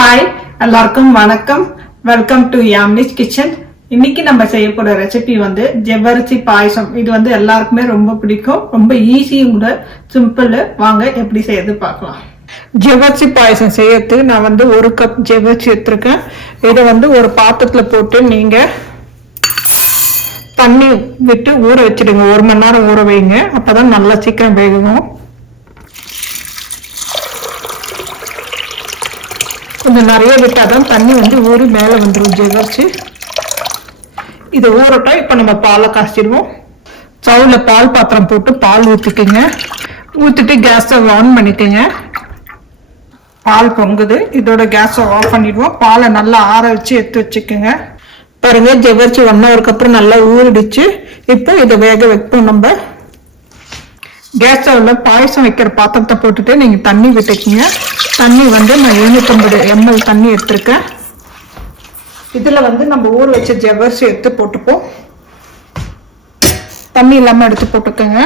Hi, எல்லாருக்கும் வணக்கம். Welcome to Yamni's kitchen. இன்னைக்கு நம்ம செய்ய போற ரெசிபி வந்து ஜவ்வரிசி பாயசம். இது வந்து எல்லாருக்குமே ரொம்ப பிடிக்கும், ரொம்ப ஈஸியும் கூட, சிம்பிள். வாங்க எப்படி செய்யறது பார்க்கலாம். ஜவ்வரிசி பாயசம் செய்யறதுக்கு நான் வந்து 1 கப் ஜவ்வரிசி எடுத்திருக்கேன். இதை வந்து ஒரு பாத்திரத்துல போட்டு நீங்க தண்ணி விட்டு ஊற வச்சிடுங்க. 1 மணி நேரம் ஊற வைங்க, அப்பதான் நல்லா சீக்கிரம் வேகும். கொஞ்சம் நிறைய விட்டாதான் தண்ணி வந்து ஊறி மேலே வந்துடும் ஜவ்வரிசி. இது ஊறட்டும். இப்போ நம்ம பாலை காய்ச்சிடுவோம். ஸ்டவ்ல பால் பாத்திரம் போட்டு பால் ஊற்றிக்குங்க. ஊற்றிட்டு கேஸை ஆன் பண்ணிக்கோங்க. பால் பொங்குது. இதோட கேஸை ஆஃப் பண்ணிடுவோம். பாலை நல்லா ஆற வச்சு எடுத்து வச்சுக்கோங்க. பாருங்க, ஜவ்வரிசி 1 ஹவருக்கு அப்புறம் நல்லா ஊறிடுச்சு. இப்போ இதை வேக வைப்போம். நம்ம கேஸ் ஸ்டவ்ல பாயசம் வைக்கிற பாத்திரத்தை போட்டுட்டு நீங்க தண்ணி விட்டுக்கீங்க. தண்ணி வந்து நான் 750 ml தண்ணி எடுத்திருக்கேன். இதுல வந்து நம்ம ஊற வச்ச ஜவ்வரிசி எடுத்து போட்டுப்போம். தண்ணி இல்லாம எடுத்து போட்டுக்கோங்க.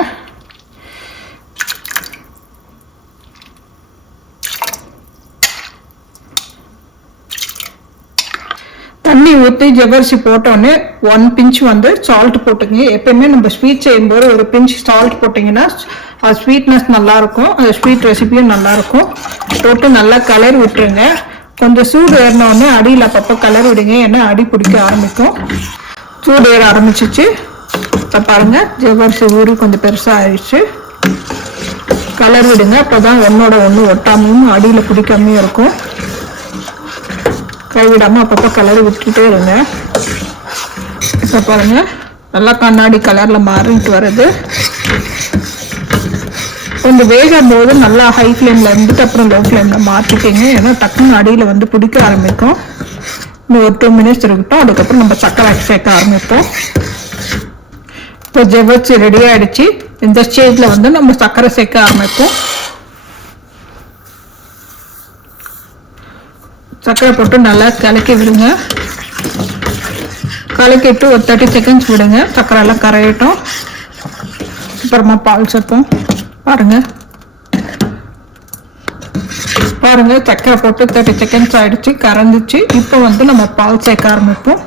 தண்ணி ஊற்றி ஜவ்வரிசி போட்டோன்னே 1 பிஞ்ச் வந்து சால்ட் போட்டுக்கங்க. எப்பயுமே நம்ம ஸ்வீட் செய்யும்போது 1 பிஞ்ச் சால்ட் போட்டிங்கன்னா அது ஸ்வீட்னஸ் நல்லா இருக்கும், அந்த ஸ்வீட் ரெசிபியும் நல்லா இருக்கும். போட்டு நல்லா கலர் விட்டுருங்க. கொஞ்சம் சூடு ஏறினோடனே அடியில் அப்பப்போ கலர் விடுங்க, ஏன்னா அடி பிடிக்க ஆரம்பிக்கும். சூடு ஏற ஆரம்பிச்சிச்சு. இப்போ பாருங்க, ஜவ்வரிசி ஊறி கொஞ்சம் பெருசாக ஆயிடுச்சு. கலர் விடுங்க, அப்போதான் ஒன்னோட ஒன்று ஒட்டாமையும் அடியில் பிடிக்காமையும் இருக்கும். கைவிடாம அப்பப்போ கலர் விட்டுட்டே இருங்க. இப்போ பாருங்க, நல்லா கண்ணாடி கலர்ல மாறிட்டு வருது. கொஞ்சம் வேகும் போது நல்லா ஹை ஃப்ளேம்ல இருந்துட்டு அப்புறம் லோ ஃப்ளேம்ல மாற்றிக்கிங்க, ஏன்னா டக்குன்னு அடியில் வந்து பிடிக்க ஆரம்பிக்கும். இன்னும் ஒரு 2 மினிட்ஸ் இருக்கட்டும். அதுக்கப்புறம் நம்ம சக்கரை சேர்க்க ஆரம்பிப்போம். இப்போ ஜவ்வரிசி ரெடி ஆயிடுச்சு. இந்த ஸ்டேஜ்ல வந்து நம்ம சக்கரை சேர்க்க ஆரம்பிப்போம். சக்கரை போட்டு நல்லா கலக்கி விடுங்க. கலக்கிட்டு ஒரு 30 செகண்ட்ஸ் விடுங்க, சக்கரை எல்லாம் கரையட்டும். அப்புறமா பால் சேர்ப்போம். பாருங்க பாருங்க, சக்கரை போட்டு 30 செகண்ட்ஸ் ஆயிடுச்சு, கரைஞ்சிச்சு. இப்போ வந்து நம்ம பால் சேர்க்க ஆரம்பிப்போம்.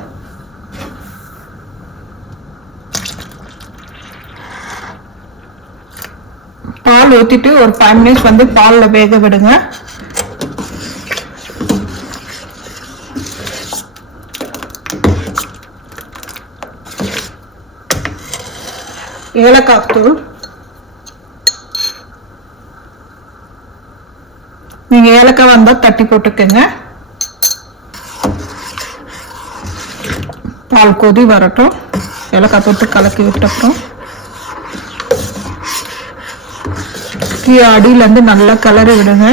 பால் ஊற்றிட்டு ஒரு 5 மினிட்ஸ் வந்து பாலில் வேக விடுங்க. ஏலக்காய் தூள், நீங்க ஏலக்காய் வந்தா தட்டி போட்டுக்கங்க. பால் கொதி வரட்டும். ஏலக்காய் போட்டு கலக்கி விட்டப்புறம் அடியில இருந்து நல்லா கலரி விடுங்க.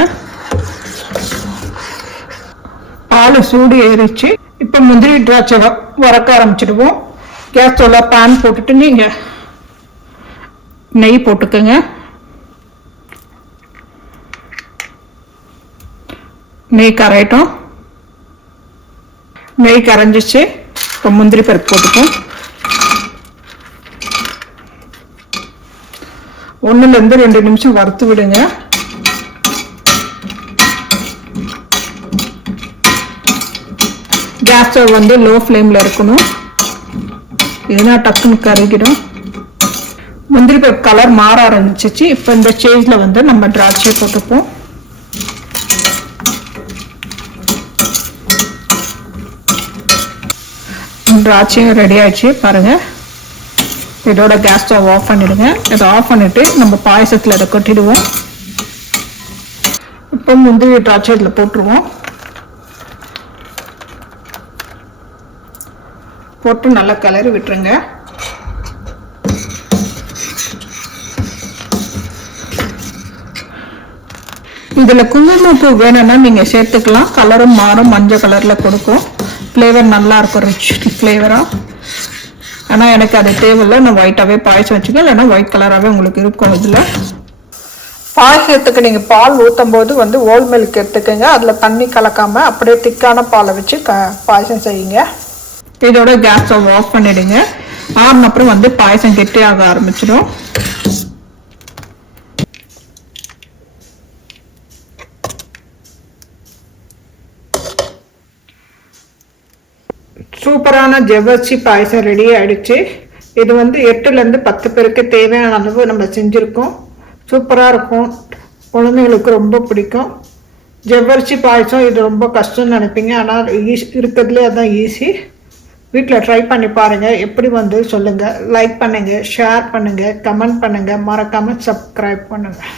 பால் சூடு ஏறிச்சு. இப்ப முந்திரி திராட்சை வறக்க ஆரம்பிச்சிடுவோம். கேஸ் ஸ்டவ்ல பேன் போட்டுட்டு நீங்க நெய் போட்டுக்கோங்க. நெய் கரையட்டும். நெய் கரைஞ்சிச்சு. இப்போ முந்திரி பருப்பு போட்டுப்போம். 1 to 2 நிமிஷம் வறுத்து விடுங்க. கேஸ் ஸ்டவ் வந்து லோ ஃப்ளேம்ல இருக்கணும், ஏன்னா டக்குன்னு கருகிடும். முந்திரி பருப்பு கலர் மாற ஆரம்பிச்சிச்சு. இப்போ இந்த ஸ்டேஜ்ல வந்து நம்ம திராட்சை போட்டுப்போம். திராட்சையும் ரெடி ஆயிடுச்சு. பாருங்க, இதோட கேஸ் ஸ்டவ் ஆஃப் பண்ணிடுங்க. இதை ஆஃப் பண்ணிட்டு நம்ம பாயசத்துல இதை கொட்டிடுவோம். இப்போ முந்திரி திராட்சை இதுல போட்டுருவோம். போட்டு நல்லா கலரி விட்டுருங்க. இதுல குங்குமப்பூ வேணும்னா நீங்க சேர்த்துக்கலாம். கலரும் மாறும், மஞ்சள் கலர்ல கொடுக்கும். ஃப்ளேவர் நல்லா இருக்கும், ரிச் ஃப்ளேவரா. ஆனா எனக்கு அது தேவையில்லை, நான் ஒயிட்டாவே பாயசம் வச்சுக்கேன், இல்லைன்னா ஒயிட் கலராகவே உங்களுக்கு இருக்கும். இதுல பாயசத்துக்கு நீங்க பால் ஊற்றும் போது வந்து ஓல் மில்க் எடுத்துக்கோங்க. அதுல தண்ணி கலக்காம அப்படியே திக்கான பாலை வச்சு பாயசம் செய்யுங்க. இதோட கேஸ் ஸ்டவ் ஆஃப் பண்ணிடுங்க. ஆறுன அப்புறம் வந்து பாயசம் கெட்டியாக ஆரம்பிச்சிடும். சூப்பரான ஜவ்வரிசி பாயசம் ரெடி ஆயிடுச்சு. இது வந்து 8லேருந்து 10 பேருக்கு தேவையான அளவு நம்ம செஞ்சுருக்கோம். சூப்பராக இருக்கும், குழந்தைங்களுக்கு ரொம்ப பிடிக்கும். ஜவ்வரிசி பாயசம் இது ரொம்ப கஷ்டம்னு நினைப்பீங்க, ஆனால் இருக்கிறதுலே அதான் ஈஸி. வீட்டில் ட்ரை பண்ணி பாருங்கள், எப்படி வந்து சொல்லுங்கள். லைக் பண்ணுங்கள், ஷேர் பண்ணுங்கள், கமெண்ட் பண்ணுங்கள், மறக்காமல் சப்ஸ்கிரைப் பண்ணுங்கள்.